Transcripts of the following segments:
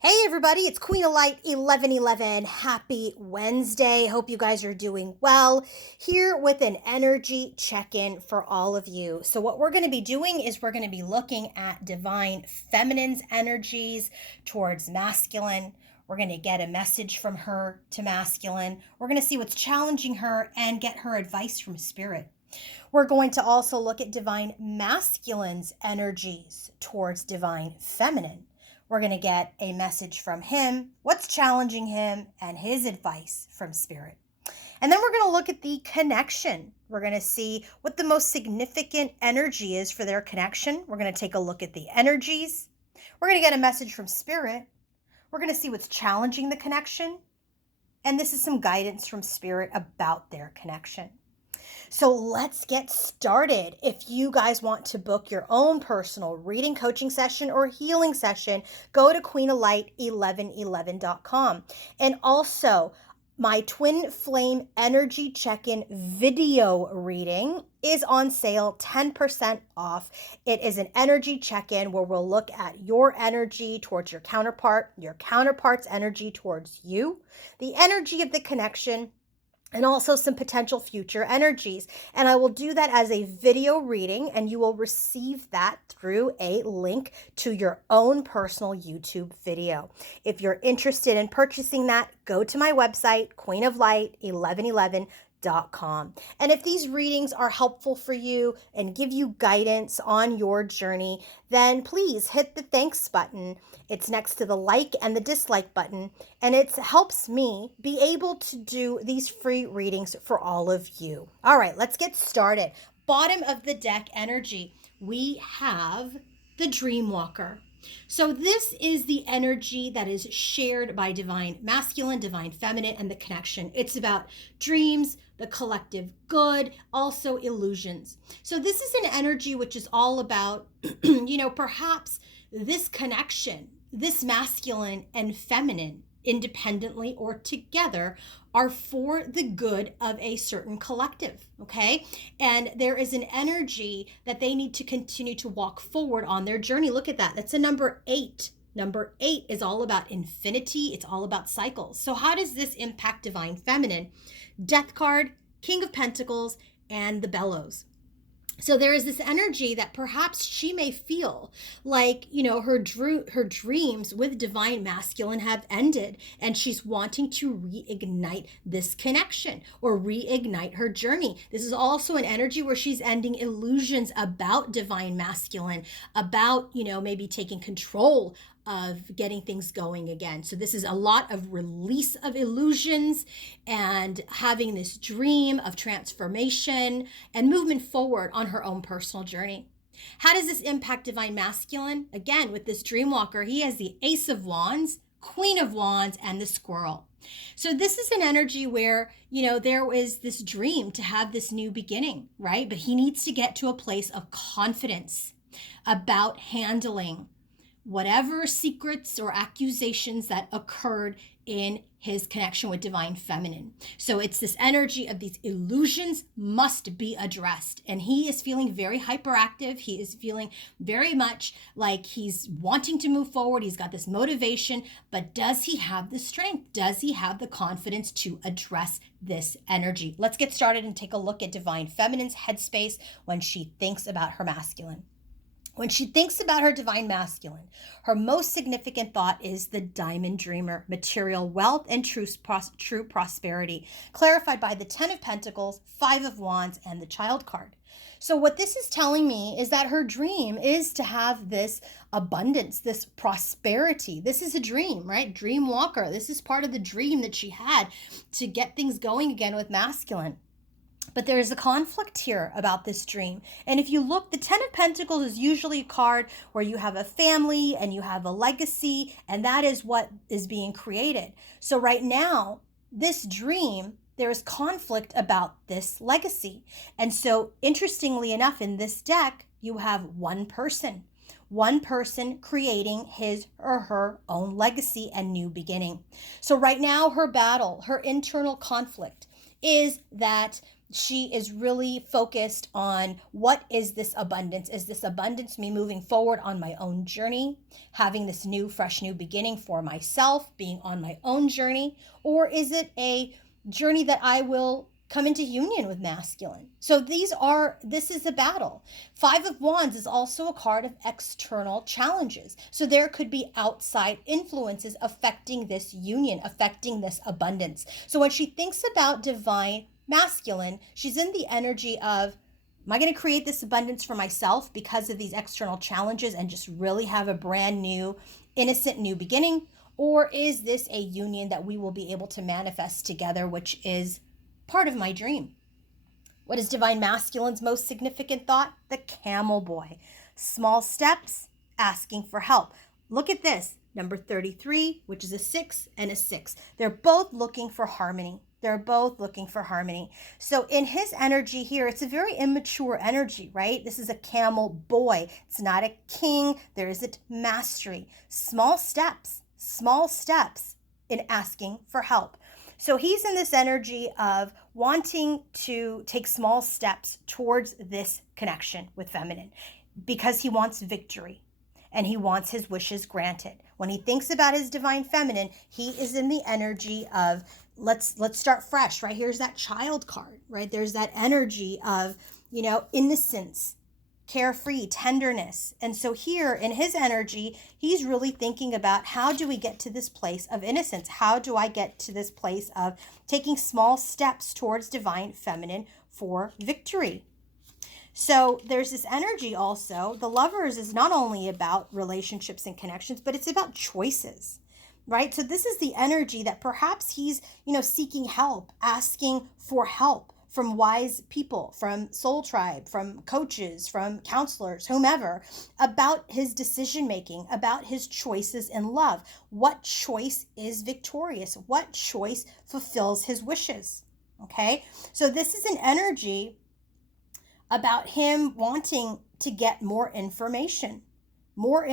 Hey everybody, it's Queen of Light 1111. Happy Wednesday. Hope you guys are doing well. Here with an energy check-in for all of you. So what we're going to be doing is we're going to be looking at divine feminine's energies towards masculine. We're going to get a message from her to masculine. We're going to see what's challenging her and get her advice from spirit. We're going to also look at divine masculine's energies towards divine feminine. We're going to get a message from him, what's challenging him, and his advice from spirit. And then we're going to look at the connection. We're going to see what the most significant energy is for their connection. We're going to take a look at the energies. We're going to get a message from spirit. We're going to see what's challenging the connection. And this is some guidance from spirit about their connection. So let's get started. If you guys want to book your own personal reading, coaching session, or healing session, go to queenoflight1111.com. And also, my Twin Flame Energy Check-In video reading is on sale, 10% off. It is an energy check-in where we'll look at your energy towards your counterpart, your counterpart's energy towards you, the energy of the connection, and also some potential future energies. And I will do that as a video reading, and you will receive that through a link to your own personal YouTube video. If you're interested in purchasing that, go to my website, queenoflight1111.com. And if these readings are helpful for you and give you guidance on your journey, then please hit the thanks button. It's next to the like and the dislike button, and it helps me be able to do these free readings for all of you. All right, let's get started. Bottom of the deck energy, we have the Dream Walker. So this is the energy that is shared by divine masculine, divine feminine, and the connection. It's about dreams, the collective good, also illusions. So this is an energy which is all about, perhaps this connection, this masculine and feminine, independently or together, are for the good of a certain collective, okay? And there is an energy that they need to continue to walk forward on their journey. Look at that. That's a number 8. Number 8 is all about infinity. It's all about cycles. So how does this impact divine feminine? Death card, King of Pentacles, and the bellows. So there is this energy that perhaps she may feel like, her dreams with divine masculine have ended, and she's wanting to reignite this connection or reignite her journey. This is also an energy where she's ending illusions about divine masculine, about, maybe taking control of getting things going again. So this is a lot of release of illusions and having this dream of transformation and movement forward on her own personal journey. How does this impact divine masculine? Again, with this dream walker, he has the Ace of Wands, Queen of Wands, and the Squirrel. So this is an energy where, there is this dream to have this new beginning, right? But he needs to get to a place of confidence about handling whatever secrets or accusations that occurred in his connection with divine feminine. So it's this energy of these illusions must be addressed. And he is feeling very hyperactive. He is feeling very much like he's wanting to move forward. He's got this motivation, but does he have the strength? Does he have the confidence to address this energy? Let's get started and take a look at divine feminine's headspace when she thinks about her masculine. When she thinks about her divine masculine, her most significant thought is the diamond dreamer, material wealth, and true prosperity, clarified by the 10 of Pentacles, 5 of Wands, and the Child card. So what this is telling me is that her dream is to have this abundance, this prosperity. This is a dream, right? Dream walker. This is part of the dream that she had to get things going again with masculine. But there is a conflict here about this dream. And if you look, the 10 of Pentacles is usually a card where you have a family and you have a legacy, and that is what is being created. So right now, this dream, there is conflict about this legacy. And so interestingly enough, in this deck, you have one person creating his or her own legacy and new beginning. So right now, her battle, her internal conflict is that She is really focused on, what is this abundance? Is this abundance me moving forward on my own journey, having this new, fresh, new beginning for myself, being on my own journey? Or is it a journey that I will come into union with masculine? So this is a battle. Five of Wands is also a card of external challenges. So there could be outside influences affecting this union, affecting this abundance. So when she thinks about divine masculine, she's in the energy of, am I going to create this abundance for myself because of these external challenges and just really have a brand new, innocent new beginning? Or is this a union that we will be able to manifest together, which is part of my dream? What is divine masculine's most significant thought? The camel boy. Small steps, asking for help. Look at this. Number 33, which is a 6 and a 6. They're both looking for harmony. They're both looking for harmony. So in his energy here, it's a very immature energy, right? This is a camel boy. It's not a king. There isn't mastery. Small steps in asking for help. So he's in this energy of wanting to take small steps towards this connection with feminine because he wants victory and he wants his wishes granted. When he thinks about his divine feminine, he is in the energy of, let's start fresh, right? Here's that child card, right? There's that energy of, innocence, carefree, tenderness. And so here in his energy, he's really thinking about, how do we get to this place of innocence? How do I get to this place of taking small steps towards divine feminine for victory? So there's this energy also. The Lovers is not only about relationships and connections, but it's about choices, right? So this is the energy that perhaps he's, seeking help, asking for help from wise people, from Soul Tribe, from coaches, from counselors, whomever, about his decision making, about his choices in love. What choice is victorious? What choice fulfills his wishes? Okay, so this is an energy about him wanting to get more information, more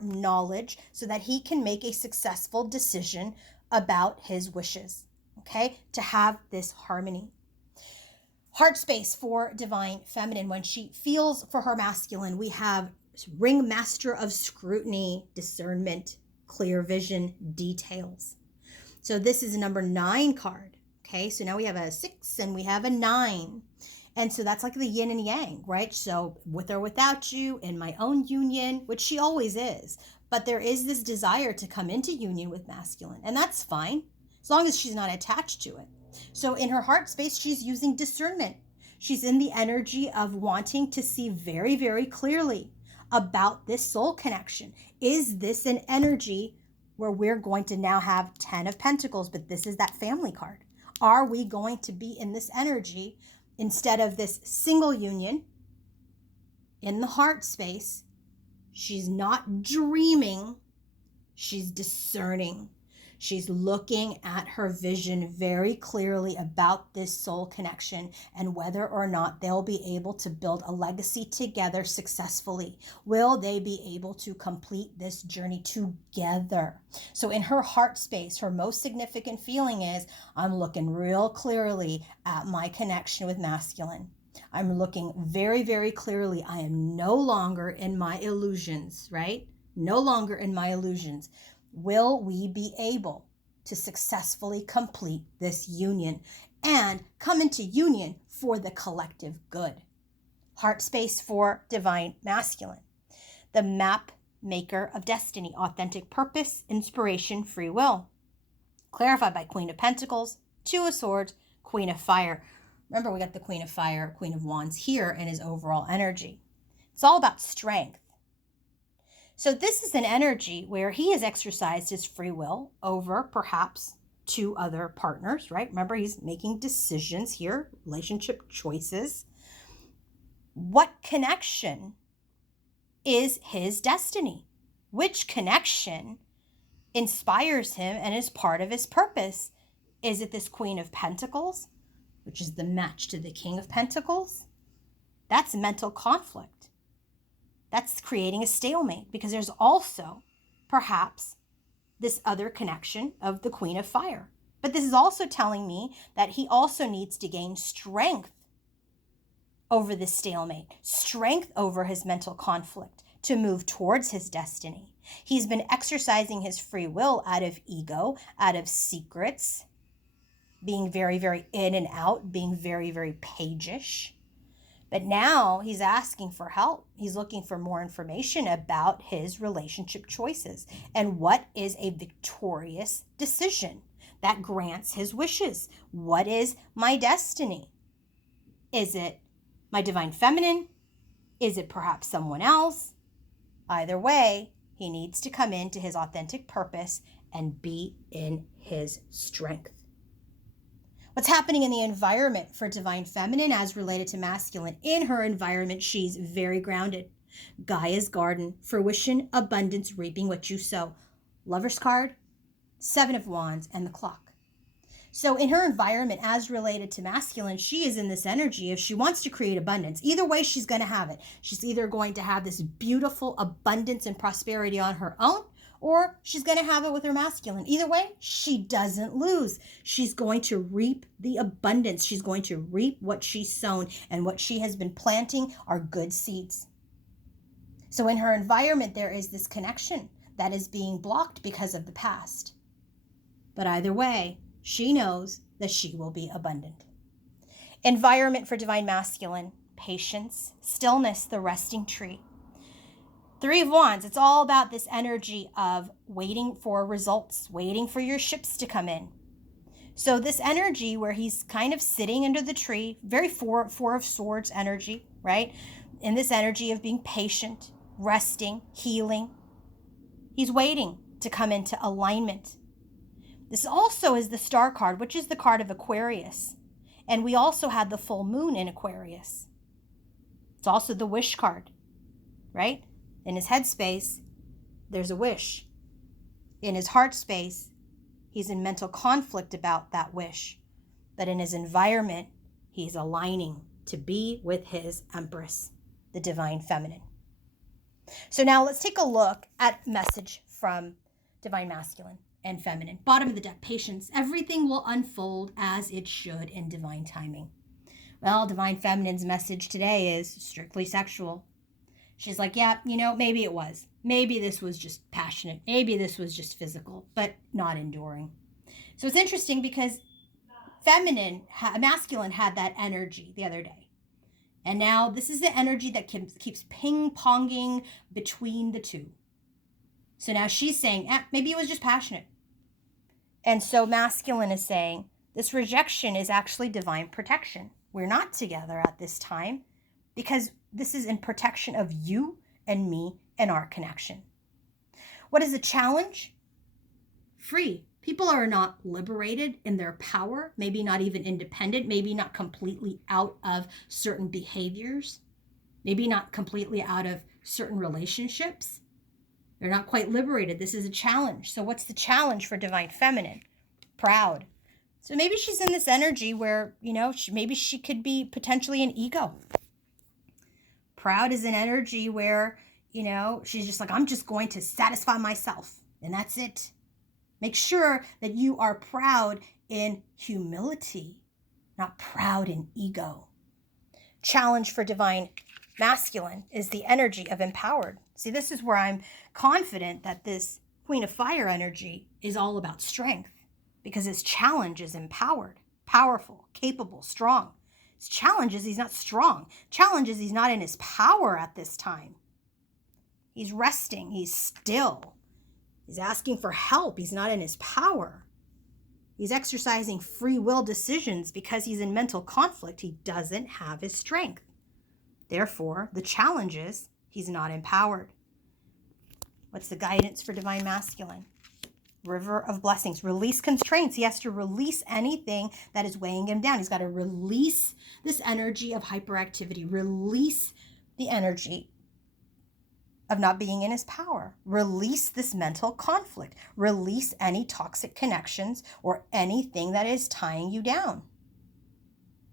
knowledge, so that he can make a successful decision about his wishes. Okay, to have this harmony. Heart space for divine feminine. When she feels for her masculine, we have ringmaster of scrutiny, discernment, clear vision, details. So this is a number 9 card. Okay, so now we have a 6 and we have a 9. And so that's like the yin and yang, right? So with or without you, in my own union, which she always is. But there is this desire to come into union with masculine. And that's fine, as long as she's not attached to it. So in her heart space, she's using discernment. She's in the energy of wanting to see very, very clearly about this soul connection. Is this an energy where we're going to now have 10 of Pentacles, but this is that family card? Are we going to be in this energy instead of this single union in the heart space? She's not dreaming, she's discerning. She's looking at her vision very clearly about this soul connection and whether or not they'll be able to build a legacy together successfully. Will they be able to complete this journey together? So in her heart space, her most significant feeling is, I'm looking real clearly at my connection with masculine. I'm looking very, very clearly. I am no longer in my illusions, right? No longer in my illusions. Will we be able to successfully complete this union and come into union for the collective good? Heart space for divine masculine. The map maker of destiny, authentic purpose, inspiration, free will. Clarified by Queen of Pentacles, 2 of Swords, Queen of Fire. Remember, we got the Queen of Fire, Queen of Wands here in his overall energy. It's all about strength. So this is an energy where he has exercised his free will over perhaps 2 other partners, right? Remember, he's making decisions here, relationship choices. What connection is his destiny? Which connection inspires him and is part of his purpose? Is it this Queen of Pentacles, which is the match to the King of Pentacles? That's mental conflict. That's creating a stalemate, because there's also perhaps this other connection of the Queen of Fire. But this is also telling me that he also needs to gain strength over this stalemate, strength over his mental conflict to move towards his destiny. He's been exercising his free will out of ego, out of secrets, being very, very in and out, being very, very pageish. But now he's asking for help. He's looking for more information about his relationship choices and what is a victorious decision that grants his wishes. What is my destiny? Is it my divine feminine? Is it perhaps someone else? Either way, he needs to come into his authentic purpose and be in his strength. What's happening in the environment for divine feminine as related to masculine? In her environment, she's very grounded. Gaia's garden, fruition, abundance, reaping what you sow. Lover's card, 7 of Wands, and the clock. So in her environment as related to masculine, she is in this energy if she wants to create abundance. Either way, she's going to have it. She's either going to have this beautiful abundance and prosperity on her own, or she's going to have it with her masculine. Either way, she doesn't lose. She's going to reap the abundance. She's going to reap what she's sown, and what she has been planting are good seeds. So in her environment, there is this connection that is being blocked because of the past. But either way, she knows that she will be abundant. Environment for divine masculine, patience, stillness, the resting tree. 3 of Wands, it's all about this energy of waiting for results, waiting for your ships to come in. So this energy where he's kind of sitting under the tree, very four of Swords energy, right? In this energy of being patient, resting, healing. He's waiting to come into alignment. This also is the star card, which is the card of Aquarius. And we also had the full moon in Aquarius. It's also the wish card, right? In his headspace, there's a wish. In his heart space, he's in mental conflict about that wish. But in his environment, he's aligning to be with his Empress, the divine feminine. So now let's take a look at message from divine masculine and feminine. Bottom of the deck, patience. Everything will unfold as it should in divine timing. Well, divine feminine's message today is strictly sexual. She's like, yeah, maybe it was. Maybe this was just passionate. Maybe this was just physical, but not enduring. So it's interesting because masculine had that energy the other day. And now this is the energy that keeps ping-ponging between the two. So now she's saying, maybe it was just passionate. And so masculine is saying, this rejection is actually divine protection. We're not together at this time because this is in protection of you and me and our connection. What is the challenge? Free. People are not liberated in their power, maybe not even independent, maybe not completely out of certain behaviors, maybe not completely out of certain relationships. They're not quite liberated. This is a challenge. So what's the challenge for divine feminine? Proud. So maybe she's in this energy where, maybe she could be potentially an ego. Proud is an energy where, she's just like, I'm just going to satisfy myself and that's it. Make sure that you are proud in humility, not proud in ego. Challenge for divine masculine is the energy of empowered. See, this is where I'm confident that this Queen of Fire energy is all about strength because his challenge is empowered, powerful, capable, strong. His challenge is he's not strong. Challenge is he's not in his power at this time. He's resting. He's still. He's asking for help. He's not in his power. He's exercising free will decisions because he's in mental conflict. He doesn't have his strength. Therefore, the challenge is he's not empowered. What's the guidance for divine masculine? River of blessings. Release constraints. He has to release anything that is weighing him down. He's got to release this energy of hyperactivity. Release the energy of not being in his power. Release this mental conflict. Release any toxic connections or anything that is tying you down.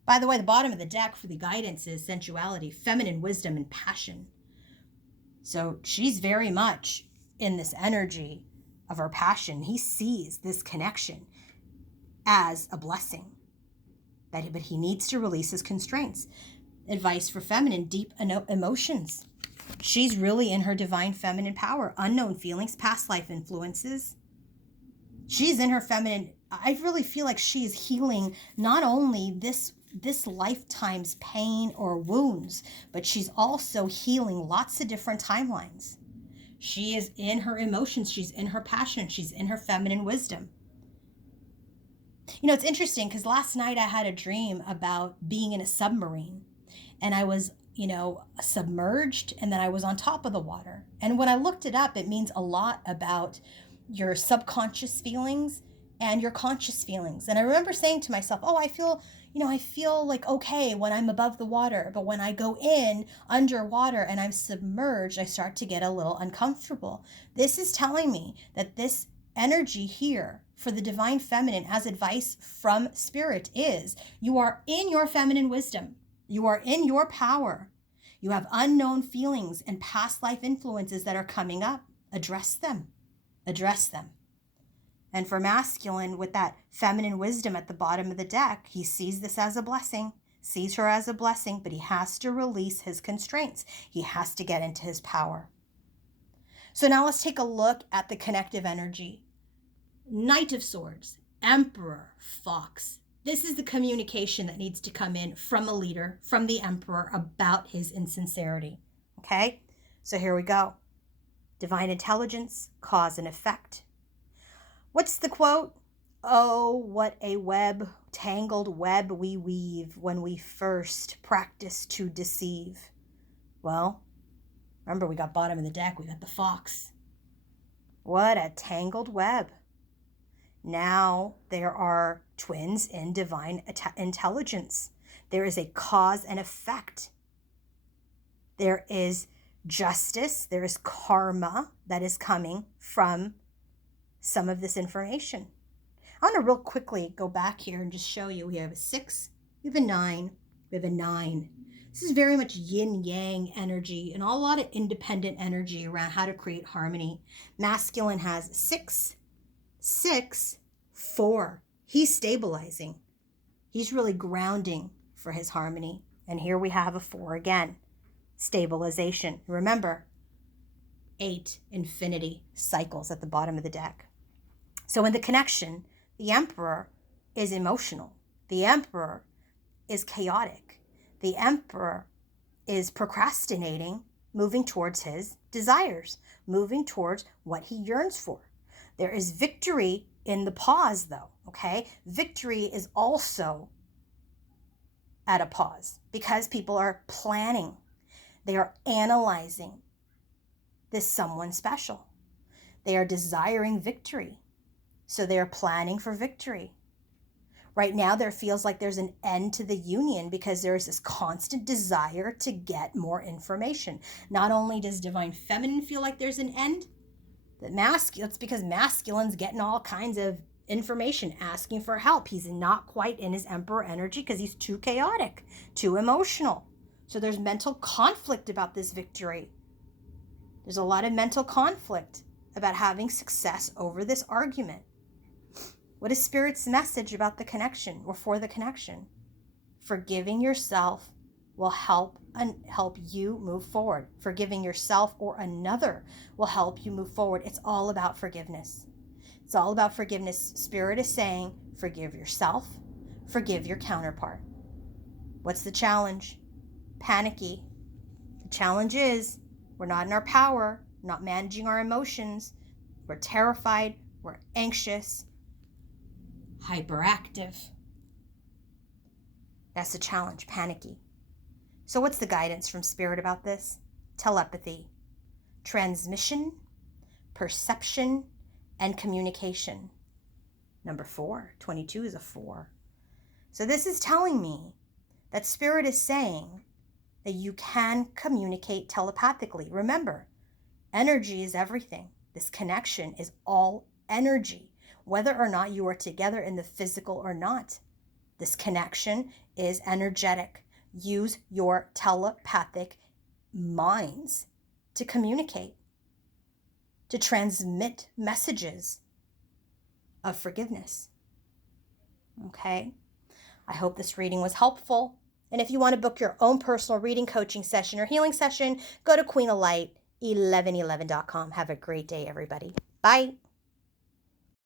By the way, the bottom of the deck for the guidance is sensuality, feminine wisdom, and passion. So she's very much in this energy of her passion. He sees this connection. as a blessing. But he needs to release his constraints. Advice for feminine, deep emotions. She's really in her divine feminine power. Unknown feelings, past life influences. She's in her feminine. I really feel like she is healing not only this lifetime's pain or wounds, but she's also healing lots of different timelines. She is in her emotions. She's in her passion. She's in her feminine wisdom. You know, it's interesting because last night I had a dream about being in a submarine, and I was, submerged, and then I was on top of the water. And when I looked it up, it means a lot about your subconscious feelings and your conscious feelings. And I remember saying to myself, oh, I feel like okay when I'm above the water, but when I go in underwater and I'm submerged, I start to get a little uncomfortable. This is telling me that this energy here for the divine feminine, as advice from spirit, is you are in your feminine wisdom. You are in your power. You have unknown feelings and past life influences that are coming up. Address them. Address them. And for masculine, with that feminine wisdom at the bottom of the deck, he sees this as a blessing, sees her as a blessing, but he has to release his constraints. He has to get into his power. So now let's take a look at the connective energy. Knight of Swords, Emperor, Fox. This is the communication that needs to come in from a leader, from the Emperor, about his insincerity. Okay? So here we go. Divine intelligence, cause and effect. What's the quote? Oh, what a tangled web we weave when we first practice to deceive. Well, remember we got bottom of the deck, we got the fox. What a tangled web. Now there are twins in divine intelligence. There is a cause and effect. There is justice. There is karma that is coming from some of this information. I want to real quickly go back here and just show you. We have a 6, we have a 9, we have a 9. This is very much yin-yang energy and a lot of independent energy around how to create harmony. Masculine has 6, 6, 4. He's stabilizing. He's really grounding for his harmony. And here we have a 4 again. Stabilization. Remember, 8 infinity cycles at the bottom of the deck. So in the connection, the Emperor is emotional. The Emperor is chaotic. The Emperor is procrastinating, moving towards his desires, moving towards what he yearns for. There is victory in the pause, though, okay? Victory is also at a pause because people are planning. They are analyzing this someone special. They are desiring victory. So they are planning for victory. Right now, there feels like there's an end to the union because there's this constant desire to get more information. Not only does divine feminine feel like there's an end, it's because masculine's getting all kinds of information, asking for help. He's not quite in his emperor energy because he's too chaotic, too emotional. So there's mental conflict about this victory. There's a lot of mental conflict about having success over this argument. What is Spirit's message about the connection or for the connection? Forgiving yourself will help you move forward. Forgiving yourself or another will help you move forward. It's all about forgiveness. It's all about forgiveness. Spirit is saying, forgive yourself, forgive your counterpart. What's the challenge? Panicky. The challenge is we're not in our power, not managing our emotions. We're terrified, we're anxious, hyperactive. That's the challenge, panicky. So what's the guidance from Spirit about this? Telepathy, transmission, perception, and communication. Number 4, 22 is a 4. So this is telling me that Spirit is saying that you can communicate telepathically. Remember, energy is everything. This connection is all energy, whether or not you are together in the physical or not. This connection is energetic. Use your telepathic minds to communicate, to transmit messages of forgiveness. Okay. I hope this reading was helpful. And if you want to book your own personal reading, coaching session, or healing session, go to queenoflight1111.com. Have a great day, everybody. Bye.